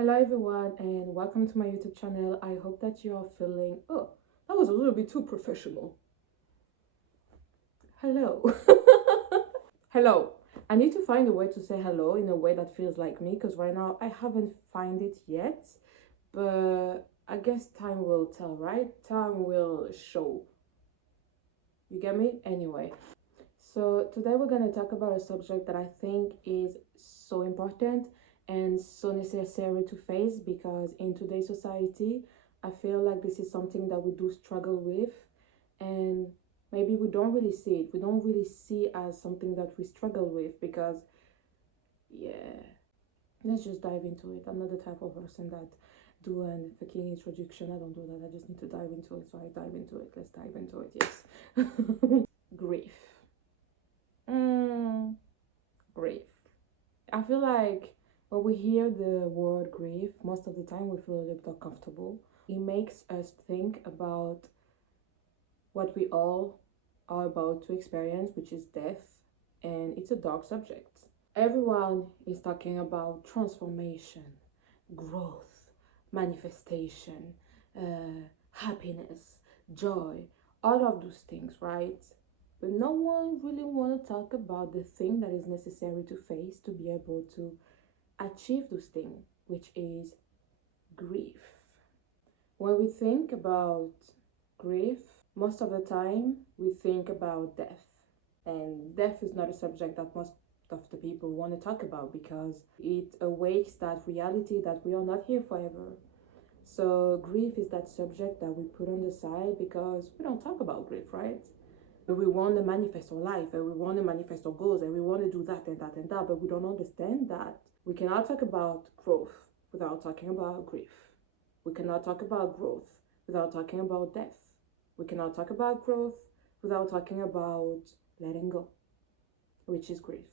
Hello everyone and welcome to my YouTube channel. I hope that you are feeling, oh, that was a little bit too professional. Hello. Hello. I need to find a way to say hello in a way that feels like me, because right now I haven't found it yet, but I guess time will tell, right? Time will show. You get me? Anyway, so today we're going to talk about a subject that I think is so important and so necessary to face, because in today's society I feel like this is something that we do struggle with, and maybe we don't really see it. We don't really see it as something that we struggle with, because yeah, let's just dive into it. I'm not the type of person that do an fucking introduction. I don't do that. I just need to dive into it, so I dive into it. Let's dive into it. Yes. Grief. Grief. I feel like when we hear the word grief, most of the time we feel a little bit uncomfortable. It makes us think about what we all are about to experience, which is death, and it's a dark subject. Everyone is talking about transformation, growth, manifestation, happiness, joy, all of those things, right? But no one really want to talk about the thing that is necessary to face to be able to achieve those things, which is grief. When we think about grief, most of the time we think about death. And death is not a subject that most of the people want to talk about, because it awakes that reality that we are not here forever. So grief is that subject that we put on the side because we don't talk about grief, right? But we want to manifest our life, and we want to manifest our goals, and we want to do that and that and that, but we don't understand that we cannot talk about growth without talking about grief. We cannot talk about growth without talking about death. We cannot talk about growth without talking about letting go, which is grief.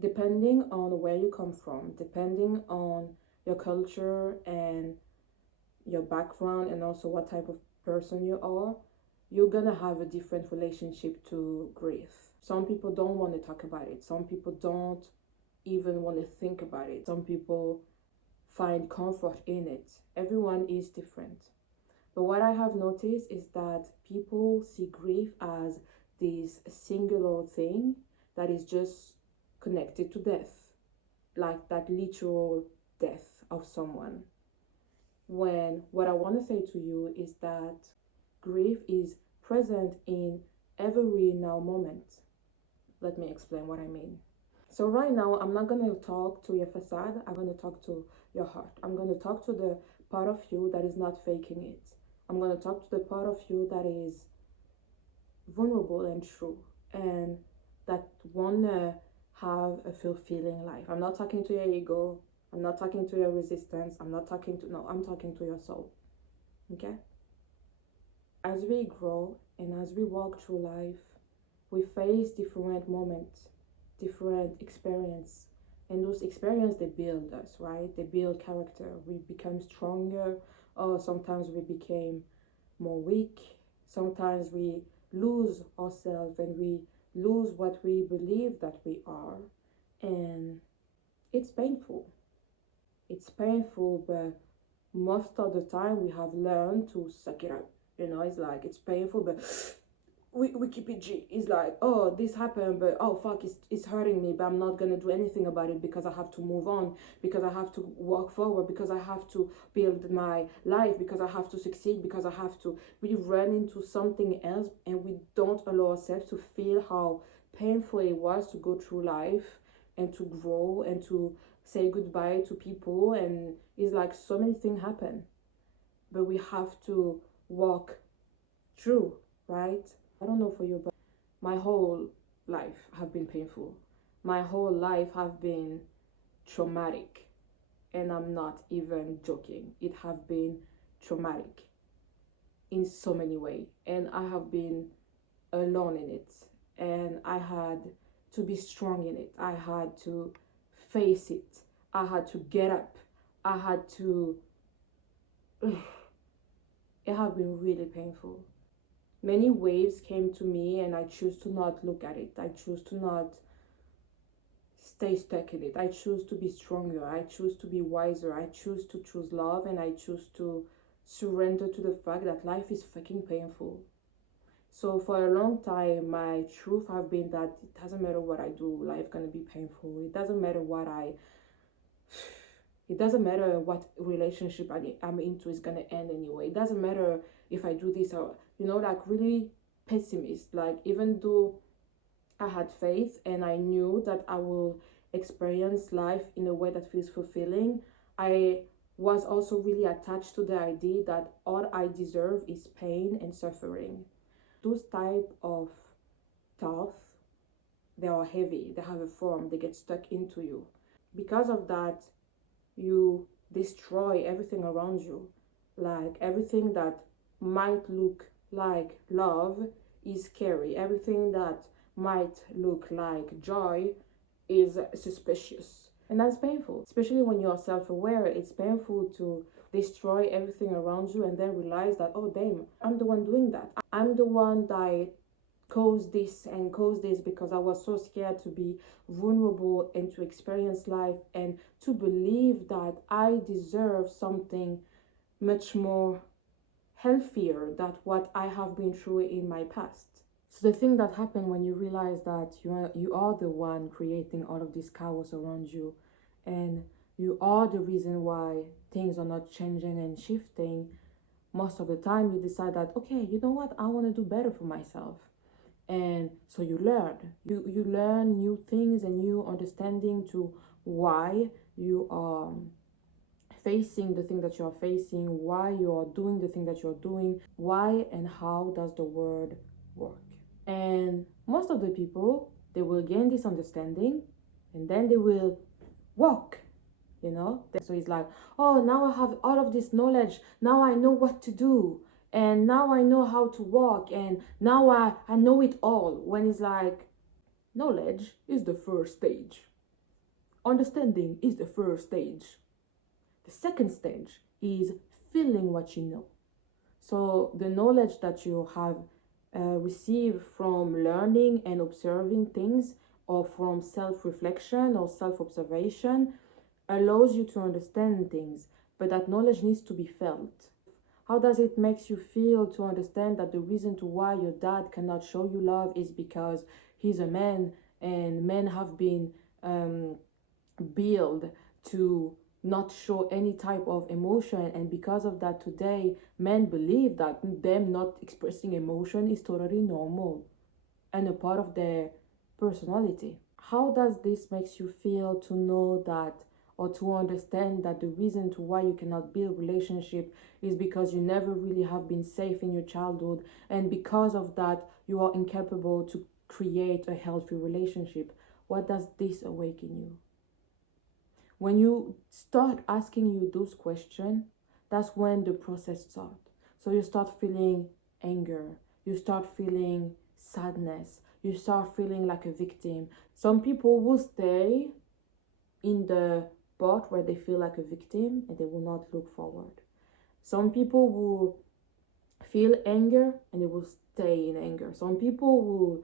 Depending on where you come from, depending on your culture and your background, and also what type of person you are, you're gonna have a different relationship to grief. Some people don't want to talk about it. Some people don't even want to think about it. Some people find comfort in it. Everyone is different. But what I have noticed is that people see grief as this singular thing that is just connected to death, like that literal death of someone. When what I want to say to you is that grief is present in every now moment. Let me explain what I mean. So right now, I'm not going to talk to your facade. I'm going to talk to your heart. I'm going to talk to the part of you that is not faking it. I'm going to talk to the part of you that is vulnerable and true, and that want to have a fulfilling life. I'm not talking to your ego. I'm not talking to your resistance. I'm talking to your soul. Okay? As we grow and as we walk through life, we face different moments, different experience, and those experiences, they build us, right? They build character. We become stronger, or sometimes we became more weak. Sometimes we lose ourselves and we lose what we believe that we are, and it's painful. It's painful, but most of the time we have learned to suck it up. It's like, it's painful, but we keep it G. It's like, oh, this happened, but oh fuck, it's hurting me, but I'm not gonna do anything about it, because I have to move on, because I have to walk forward, because I have to build my life, because I have to succeed, because I have to. We run into something else, and we don't allow ourselves to feel how painful it was to go through life and to grow and to say goodbye to people. And it's like so many things happen, but we have to walk through, right? I don't know for you, but my whole life have been painful. My whole life have been traumatic, and I'm not even joking. It have been traumatic in so many ways, and I have been alone in it, and I had to be strong in it. I had to face it. I had to get up. I had to it have been really painful. Many waves came to me, and I choose to not look at it. I choose to not stay stuck in it. I choose to be stronger. I choose to be wiser. I choose to choose love, and I choose to surrender to the fact that life is fucking painful. So for a long time, my truth have been that it doesn't matter what I do, life gonna be painful. It doesn't matter it doesn't matter what relationship I'm into is gonna end anyway. It doesn't matter if I do this or, like really pessimist. Like, even though I had faith and I knew that I will experience life in a way that feels fulfilling, I was also really attached to the idea that all I deserve is pain and suffering. Those type of thoughts, they are heavy, they have a form, they get stuck into you. Because of that, you destroy everything around you. Like, everything that might look like love is scary. Everything that might look like joy is suspicious. And that's painful, especially when you're self-aware. It's painful to destroy everything around you and then realize that, oh damn, I'm the one doing that. I'm the one that caused this and caused this because I was so scared to be vulnerable and to experience life and to believe that I deserve something much more healthier than what I have been through in my past. So the thing that happened when you realize that you are the one creating all of this chaos around you, and you are the reason why things are not changing and shifting, most of the time you decide that, okay, you know what, I want to do better for myself. And so you learn new things and new understanding to why you are facing the thing that you're facing, why you are doing the thing that you're doing, why and how does the world work. And most of the people, they will gain this understanding and then they will walk, so it's like, oh, now I have all of this knowledge, now I know what to do, and now I know how to walk, and now I know it all. When it's like, knowledge is the first stage, understanding is the first stage, the second stage is feeling what you know. So the knowledge that you have received from learning and observing things, or from self-reflection or self-observation, allows you to understand things, but that knowledge needs to be felt. How does it make you feel to understand that the reason to why your dad cannot show you love is because he's a man, and men have been built to not show any type of emotion, and because of that today men believe that them not expressing emotion is totally normal and a part of their personality? How does this makes you feel to know that, or to understand that the reason to why you cannot build relationship is because you never really have been safe in your childhood, and because of that you are incapable to create a healthy relationship? What does this awaken you? When you start asking you those questions, that's when the process starts. So you start feeling anger, you start feeling sadness, you start feeling like a victim. Some people will stay in the part where they feel like a victim and they will not look forward. Some people will feel anger and they will stay in anger. Some people will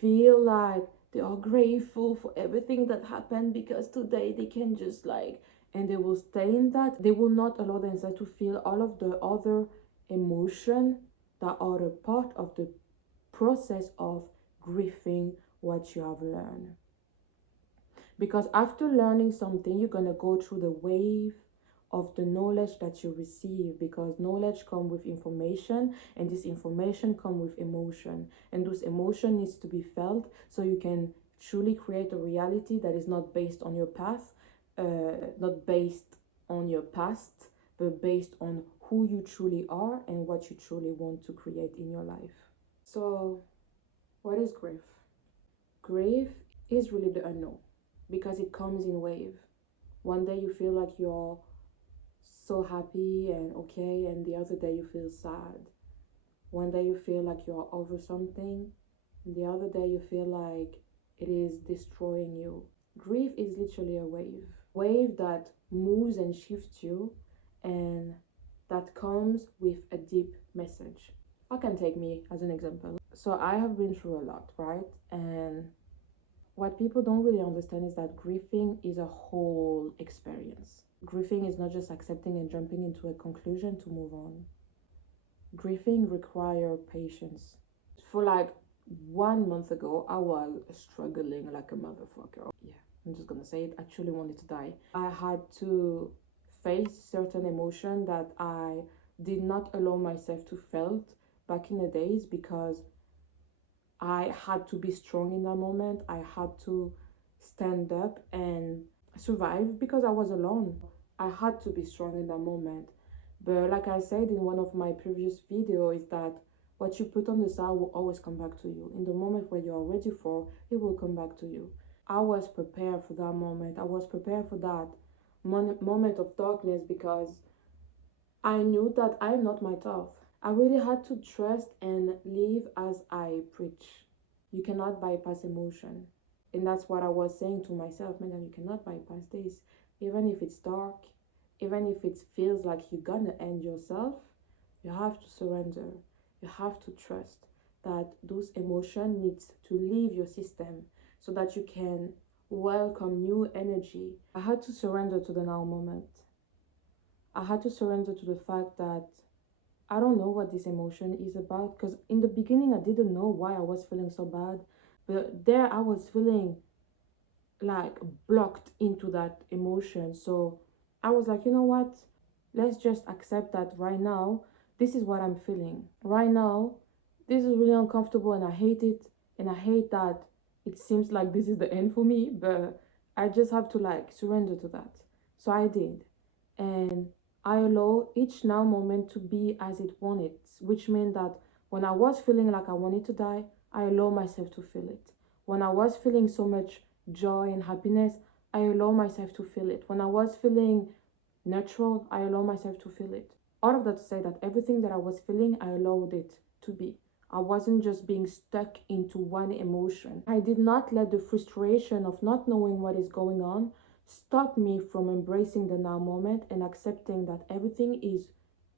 feel like they are grateful for everything that happened because today they can just and they will stay in that. They will not allow themselves to feel all of the other emotion that are a part of the process of grieving what you have learned. Because after learning something, you're gonna go through the wave of the knowledge that you receive, because knowledge comes with information, and this information comes with emotion, and those emotion needs to be felt so you can truly create a reality that is not based on your path, not based on your past, but based on who you truly are and what you truly want to create in your life. So what is grief? Grief is really the unknown, because it comes in wave. One day you feel like you're so happy and okay, and the other day you feel sad. One day you feel like you're over something, and the other day you feel like it is destroying you. Grief is literally a wave that moves and shifts you, and that comes with a deep message. I can take me as an example. So I have been through a lot, right? And What people don't really understand is that grieving is a whole experience. Grieving is not just accepting and jumping into a conclusion to move on. Grieving requires patience. For like 1 month ago, I was struggling like a motherfucker. Yeah, I'm just gonna say it. I truly wanted to die. I had to face certain emotion that I did not allow myself to felt back in the days, because I had to be strong in that moment. I had to stand up and survive because I was alone. I had to be strong in that moment. But like I said in one of my previous videos, is that what you put on the side will always come back to you. In the moment where you are ready for, it will come back to you. I was prepared for that moment. I was prepared for that moment of darkness, because I knew that I am not my thought. I really had to trust and live as I preach. You cannot bypass emotion. And that's what I was saying to myself, man, you cannot bypass this. Even if it's dark, even if it feels like you're gonna end yourself, you have to surrender. You have to trust that those emotions need to leave your system so that you can welcome new energy. I had to surrender to the now moment. I had to surrender to the fact that I don't know what this emotion is about, because in the beginning I didn't know why I was feeling so bad, but there I was feeling like blocked into that emotion. So I was like, you know what? Let's just accept that right now this is what I'm feeling. Right now, this is really uncomfortable and I hate it, and I hate that it seems like this is the end for me, but I just have to like surrender to that. So I did. And I allow each now moment to be as it wanted, which meant that when I was feeling like I wanted to die, I allow myself to feel it. When I was feeling so much joy and happiness, I allow myself to feel it. When I was feeling neutral, I allow myself to feel it. All of that to say that everything that I was feeling, I allowed it to be. I wasn't just being stuck into one emotion. I did not let the frustration of not knowing what is going on stop me from embracing the now moment and accepting that everything is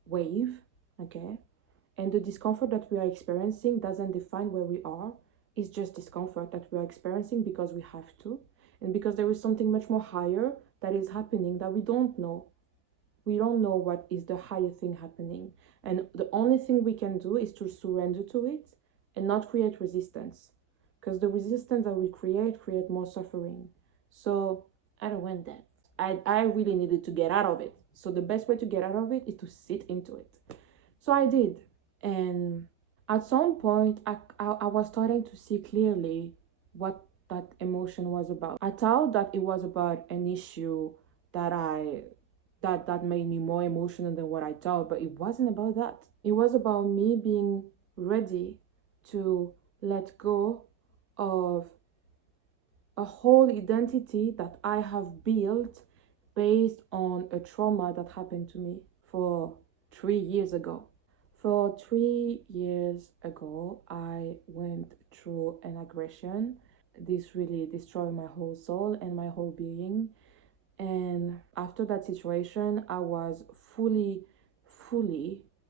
wave, okay? And the discomfort that we are experiencing doesn't define where we are. It's just discomfort that we are experiencing because we have to, and because there is something much more higher that is happening that we don't know. We don't know what is the higher thing happening. And the only thing we can do is to surrender to it and not create resistance. Because the resistance that we create more suffering. So I don't want that. I really needed to get out of it. So the best way to get out of it is to sit into it. So I did. And at some point, I was starting to see clearly what that emotion was about. I thought that it was about an issue that made me more emotional than what I thought, but it wasn't about that. It was about me being ready to let go of a whole identity that I have built based on a trauma that happened to me for 3 years ago. For 3 years ago, I went through an aggression. This really destroyed my whole soul and my whole being. And after that situation, I was fully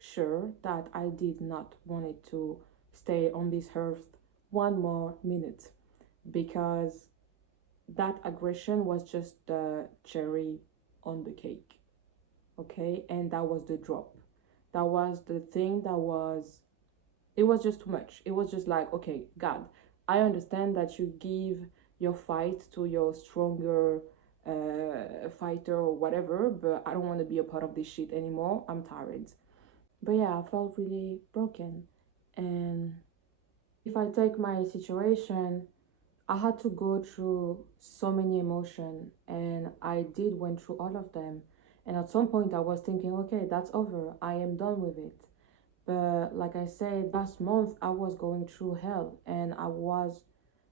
sure that I did not want it to stay on this earth one more minute, because that aggression was just the cherry on the cake, okay? And that was the drop. That was the thing that was, it was just too much. It was just like, okay, God, I understand that you give your fight to your stronger fighter or whatever, but I don't want to be a part of this shit anymore. I'm tired. But yeah, I felt really broken. And if I take my situation, I had to go through so many emotions, and I did went through all of them. And at some point I was thinking, okay, that's over, I am done with it. But like I said, last month I was going through hell, and I was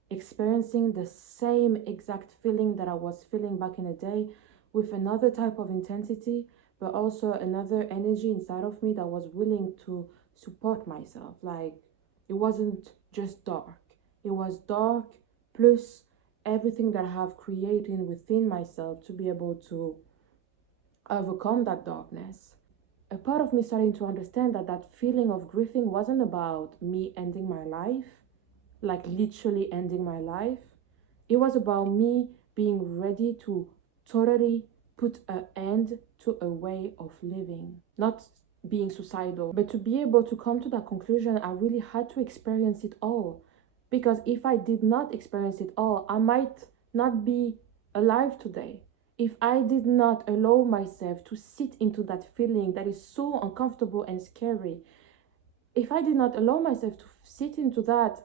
experiencing the same exact feeling that I was feeling back in the day, with another type of intensity, but also another energy inside of me that was willing to support myself. Like, it wasn't just dark, it was dark plus everything that I have created within myself to be able to overcome that darkness. A part of me starting to understand that that feeling of grieving wasn't about me ending my life, like literally ending my life. It was about me being ready to totally put an end to a way of living, not being suicidal. But to be able to come to that conclusion, I really had to experience it all. Because if I did not experience it all, I might not be alive today. If I did not allow myself to sit into that feeling that is so uncomfortable and scary, if I did not allow myself to sit into that,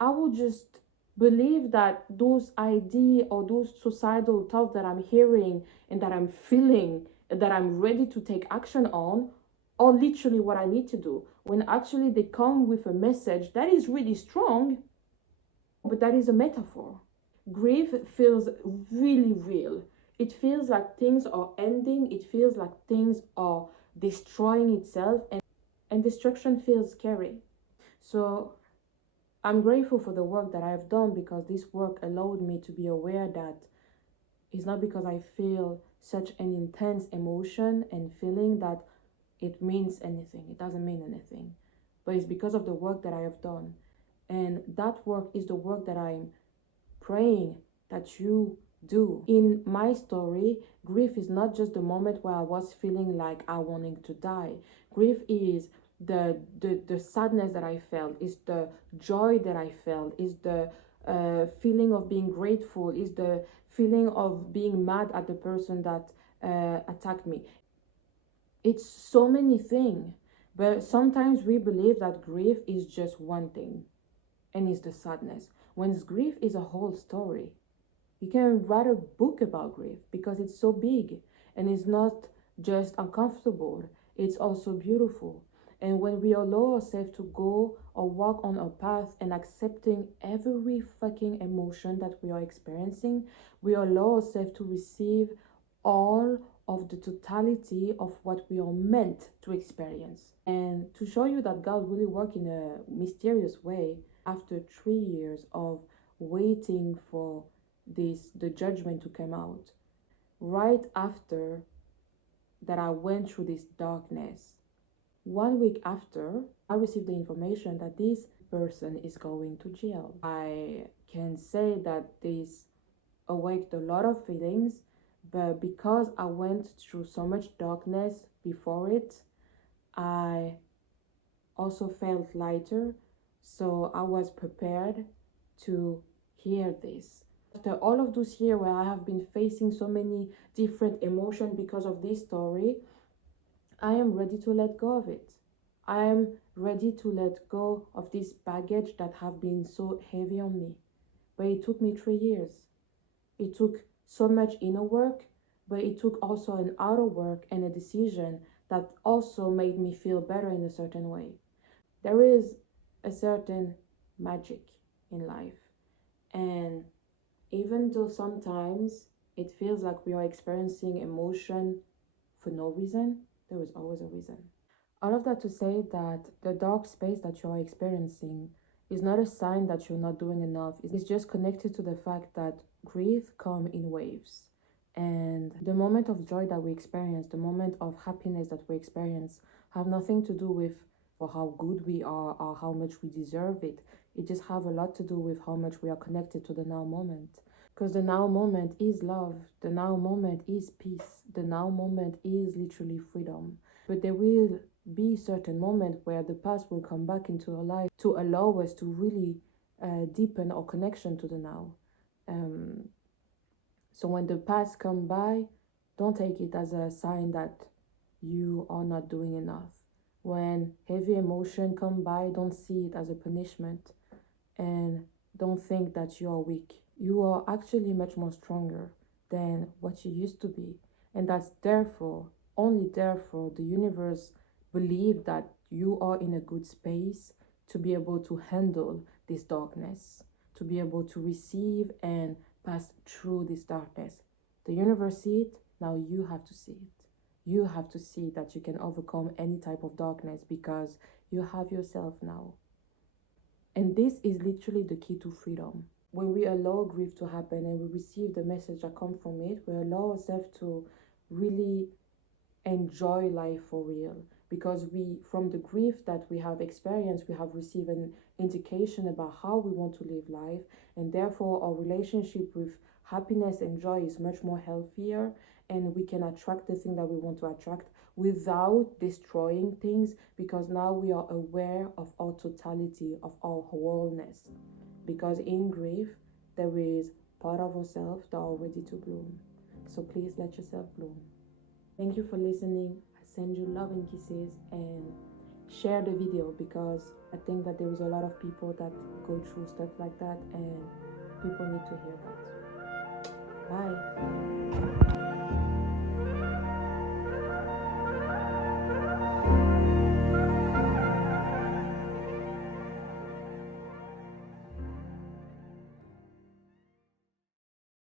I would just believe that those ideas or those suicidal thoughts that I'm hearing and that I'm feeling and that I'm ready to take action on are literally what I need to do. When actually they come with a message that is really strong, but that is a metaphor. Grief feels really real. It feels like things are ending. It feels like things are destroying itself, and destruction feels scary. So I'm grateful for the work that I've done, because this work allowed me to be aware that it's not because I feel such an intense emotion and feeling that it means anything. It doesn't mean anything. But it's because of the work that I have done. And that work is the work that I'm praying that you do. In my story, grief is not just the moment where I was feeling like I wanted to die. Grief is the sadness that I felt, is the joy that I felt, is the feeling of being grateful, is the feeling of being mad at the person that attacked me. It's so many things, but sometimes we believe that grief is just one thing, and it's the sadness, when grief is a whole story. You can write a book about grief because it's so big, and it's not just uncomfortable, it's also beautiful. And when we allow ourselves to go or walk on a path and accepting every fucking emotion that we are experiencing, we allow ourselves to receive all of the totality of what we are meant to experience. And to show you that God really works in a mysterious way, after 3 years of waiting for the judgment to come out, right after that I went through this darkness, 1 week after, I received the information that this person is going to jail. I can say that this awakened a lot of feelings, but because I went through so much darkness before it, I also felt lighter, so I was prepared to hear this. After all of those years where I have been facing so many different emotions because of this story, I am ready to let go of it. I am ready to let go of this baggage that have been so heavy on me. But it took me 3 years. It took so much inner work, but it took also an outer work and a decision that also made me feel better in a certain way. There is a certain magic in life, and even though sometimes it feels like we are experiencing emotion for no reason, there is always a reason. All of that to say that the dark space that you are experiencing is not a sign that you're not doing enough. It's just connected to the fact that grief comes in waves. And the moment of joy that we experience, the moment of happiness that we experience, have nothing to do with for how good we are or how much we deserve it. It just have a lot to do with how much we are connected to the now moment. Because the now moment is love. The now moment is peace. The now moment is literally freedom. But there will be certain moments where the past will come back into our life to allow us to really deepen our connection to the now. So when the past come by, don't take it as a sign that you are not doing enough. When heavy emotion come by, don't see it as a punishment, and don't think that you are weak. You are actually much more stronger than what you used to be. And that's therefore, only therefore, the universe believe that you are in a good space to be able to handle this darkness, to be able to receive and pass through this darkness. The universe see it, now you have to see it. You have to see that you can overcome any type of darkness because you have yourself now. And this is literally the key to freedom. When we allow grief to happen and we receive the message that comes from it, we allow ourselves to really enjoy life for real. because from the grief that we have experienced, we have received an indication about how we want to live life, and therefore our relationship with happiness and joy is much more healthier, and we can attract the thing that we want to attract without destroying things, because now we are aware of our totality, of our wholeness. Because in grief there is part of ourselves that are ready to bloom. So please let yourself bloom. Thank you for listening. I send you love and kisses, and share the video, because I think that there is a lot of people that go through stuff like that, and people need to hear that. Bye.